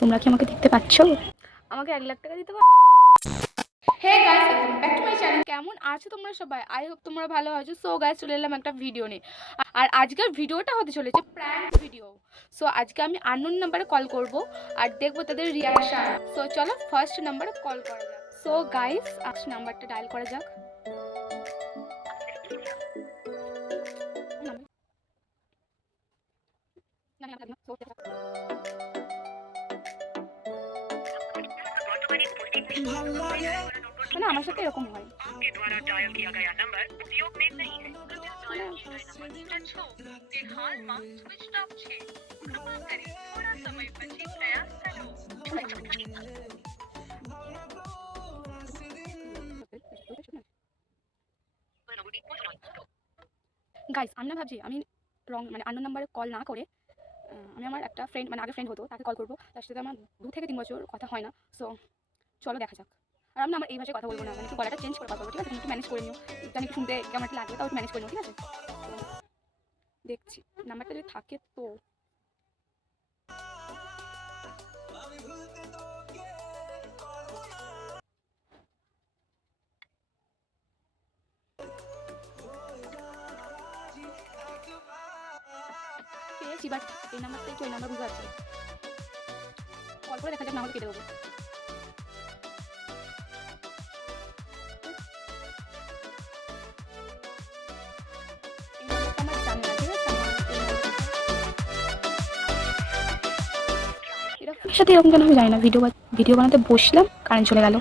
তোমরা কি আমাকে দেখতে পাচ্ছ? আমাকে 1 লাখ টাকা দিতে পারো? Hey guys, welcome back to my channel. কেমন আছো তোমরা সবাই? আই হোপ তোমরা ভালো আছো। সো গাইস, চলে এলাম একটা ভিডিও নিয়ে। আর আজকের ভিডিওটা হতে চলেছে প্র্যাঙ্ক ভিডিও। সো আজকে আমি আননোন নাম্বারে কল করব আর দেখবো তাদের রিয়াকশন। সো চলো ফার্স্ট নাম্বারে কল করা যাক। সো গাইস, ফার্স্ট নাম্বারটা ডায়াল করা যাক। মানে আমার সাথে এরকম হয়। গাইস, আমি না ভাবছি আমি রং মানে আননোন নাম্বারে কল না করে আমি আমার একটা ফ্রেন্ড মানে আগে ফ্রেন্ড হতো তাকে কল করবো। তার সাথে আমার 2 থেকে 3 বছর কথা হয় না। সো চলো দেখা যাক। আর আমি না আমার এই ভাষায় কথা বলবো না, মানে একটু গলাটা চেঞ্জ করে কথা বলবো, ঠিক আছে? তুমি একটু ম্যানেজ করে নিও। জানি একটু শুনতে কেমন একটা লাগে, তাও একটু ম্যানেজ করে নিও, ঠিক আছে? তো দেখছি নাম্বারটা যদি থাকে তো। পেয়েছি, বাট এই নাম্বারটাই কি ওই নাম্বার বুঝে আছে? কল করে দেখা যাক, না হলে কেটে দেবো। এই নাম্বারটা আমার জানি না, ঠিক আছে? এর সাথে এরকম কেন আমি জানি না। ভিডিও বানাতে বসলাম, কারেন্ট চলে গেল।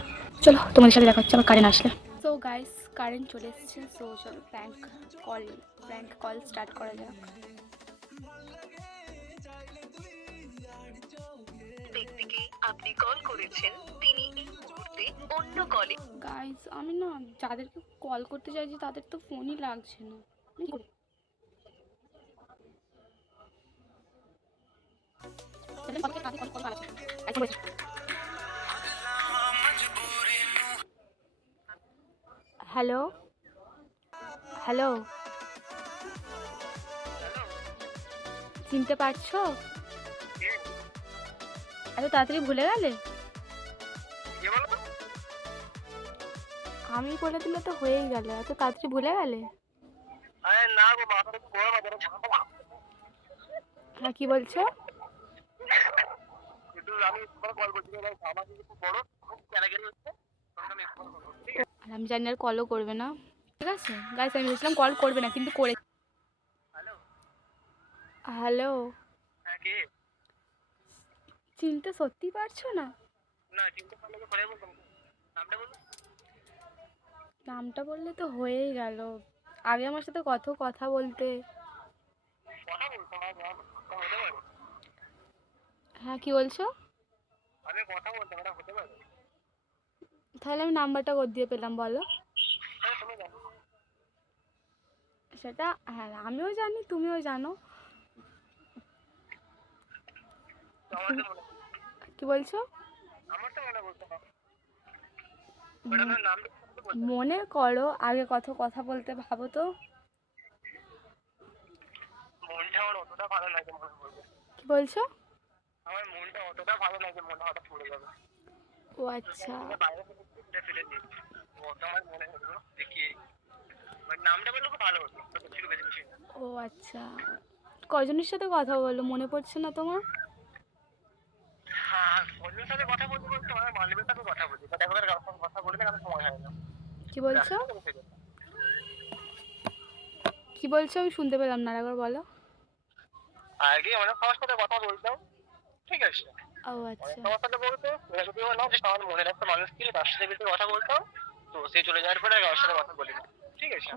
চলো তোমাদের সাথে দেখা হচ্ছে আবার কারেন্ট আসলে। সো গাইস, কারেন্ট চলে এসেছে। সো চলো প্র্যাঙ্ক কল স্টার্ট করা যাক। ব্যক্তিকে আপনি কল করেছেন তিনি এই মুহূর্তে অন্য কলে। গাইস, আমি না যাদেরকে কল করতে চাইছি তাদের তো ফোনই লাগছে না। আমি কি করি? হ্যালো হ্যালো, চিনতে পারছো? এত তাড়াতাড়ি ভুলে গেলে? আমি বলে দিলে তো হয়েই গেল, এত তাড়াতাড়ি ভুলে গেলে? হ্যাঁ, কি বলছো? আর আমি জানি আর কলও করবে না, ঠিক আছে? গাইস, আমি ভেবেছিলাম কল করবে না, কিন্তু করে। হ্যালো, চিনতে সত্যি পারছো না? নামটা বললে তো হয়েই গেল। আগে আমার সাথে কত কথা বলতে। হ্যাঁ, কি বলছো? তাহলে আমি নাম্বারটা কোথা দিয়ে পেলাম বলো? সেটা হ্যাঁ, আমিও জানি, তুমিও জানো। কি বলছো? মনে করো, আগে কত কথা বলতে ভাবো তো। কি বলছো? ও আচ্ছা। ও আচ্ছা, কজনের সাথে কথা বলো মনে পড়ছে না তোমার? কি বলছো? কি বলছো? আমি শুনতে পেলাম না, আরেকবার বলো। ও আচ্ছা।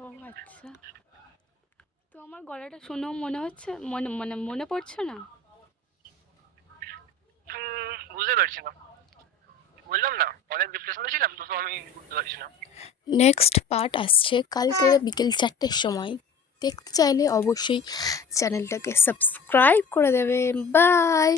ও আচ্ছা, তো আমার গলাটা শুনেও মনে হচ্ছে মনে পড়ছে না? নেক্সট পার্ট আসছে কালকে বিকেল 4টের সময়। দেখতে চাইলে অবশ্যই চ্যানেলটাকে সাবস্ক্রাইব করে দেবে। বাই।